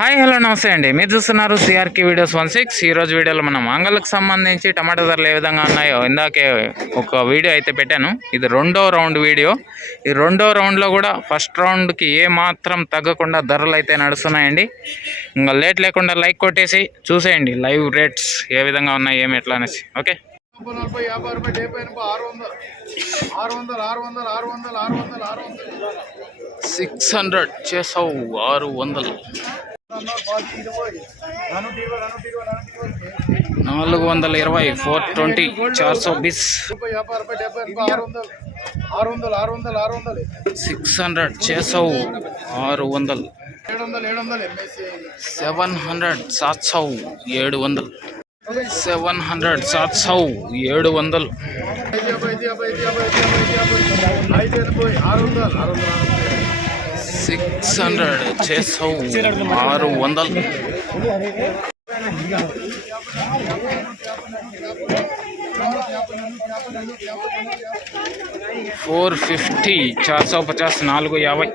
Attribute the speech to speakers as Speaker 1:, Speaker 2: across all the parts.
Speaker 1: Hi hello నమస్తే అండి. మీరు చూస్తున్నారు సిఆర్కి వీడియోస్ వన్ సిక్స్ ఈ రోజు వీడియోలో మనం మంగళకు సంబంధించి టమాటా ధరలు ఏ విధంగా ఉన్నాయో ఇందాకే ఒక వీడియో అయితే పెట్టాను. ఇది రెండో రౌండ్ వీడియో. ఈ రెండో రౌండ్లో కూడా ఫస్ట్ రౌండ్కి ఏ మాత్రం తగ్గకుండా ధరలు అయితే నడుస్తున్నాయండి. ఇంకా లేట్ లేకుండా లైక్ కొట్టేసి చూసేయండి. లైవ్ రేట్స్ ఏ విధంగా ఉన్నాయి ఏమి ఎట్లా అనేసి. ఓకే?
Speaker 2: ముప్పై నలభై యాభై రూపాయలు డెబ్బై ఎనభై ఆరు వందలు ఆరు వందలు ఆరు వందలు ఆరు వందలు ఆరు వందలు ఆరు వందలు.
Speaker 1: సిక్స్ హండ్రెడ్ చేసావు ఆరు వందలు. నాలుగు వందల ఇరవై ఫోర్ ట్వంటీ చార్ సో బిస్. సిక్స్ హండ్రెడ్ చేసవు ఆరు వందలు. సెవెన్ హండ్రెడ్ సాత్సవు ఏడు వందలు. సెవెన్ హండ్రెడ్ సాత్సవు ఏడు వందలు. సిక్స్ హండ్రెడ్ చేసావు. ఆరు వందలు. ఫోర్ ఫిఫ్టీ చార్ సౌ పచాస్ నాలుగు యాభై.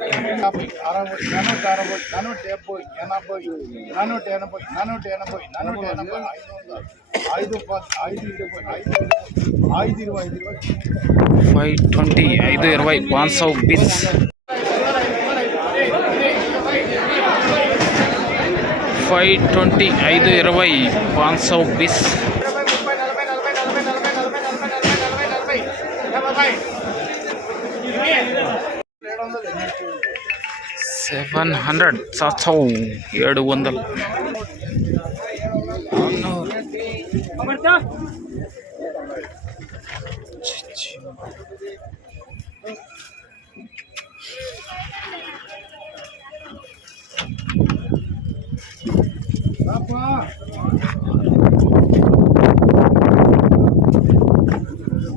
Speaker 1: ఫైవ్ ట్వంటీ ఐదు ఇరవై పాంచ్ సౌ బిస్ ఫైవ్ ట్వంటీ ఐదు ఇరవై పాన్ సౌ బీస్. సెవెన్ హండ్రెడ్ సౌ ఏడు వందలు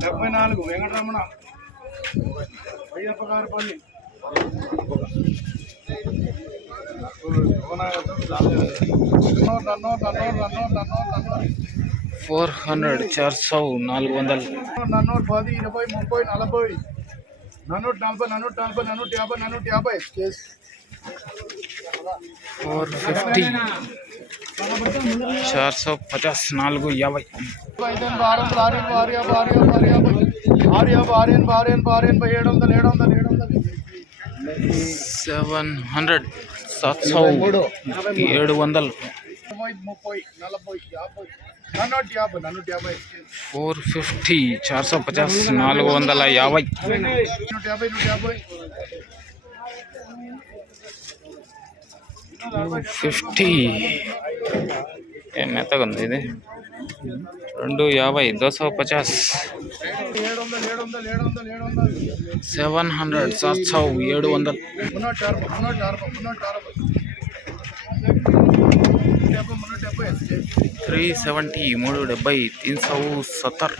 Speaker 2: డెబ్బై నాలుగు వెంకటరమణ. అయ్యప్ప గారిపల్లి
Speaker 1: ఫోర్ హండ్రెడ్ చార్ సౌ నాలుగు వందలు.
Speaker 2: నన్నో పది ఇరవై ముప్పై నలభై. నన్నూట నలభై నన్నూట నలభై నన్నూట యాభై నన్నూట యాభై.
Speaker 1: Four fifty.
Speaker 2: चार सौ पचास नागू याबई
Speaker 1: సెవెన్ హండ్రెడ్ సాత్ మూడు ఏడు వందలు ఫోర్ ఫిఫ్టీ చార్సో పచాస్ నాలుగు వందల యాభై ఫిఫ్టీ మెత్తగా ఉంది ఇది? రెండు యాభై దోస పచాస్. సెవెన్ హండ్రెడ్ సాత్ సౌ ఏడు వందలు. త్రీ సెవెంటీ మూడు డెబ్బై తీన్ సౌ సత్తర్.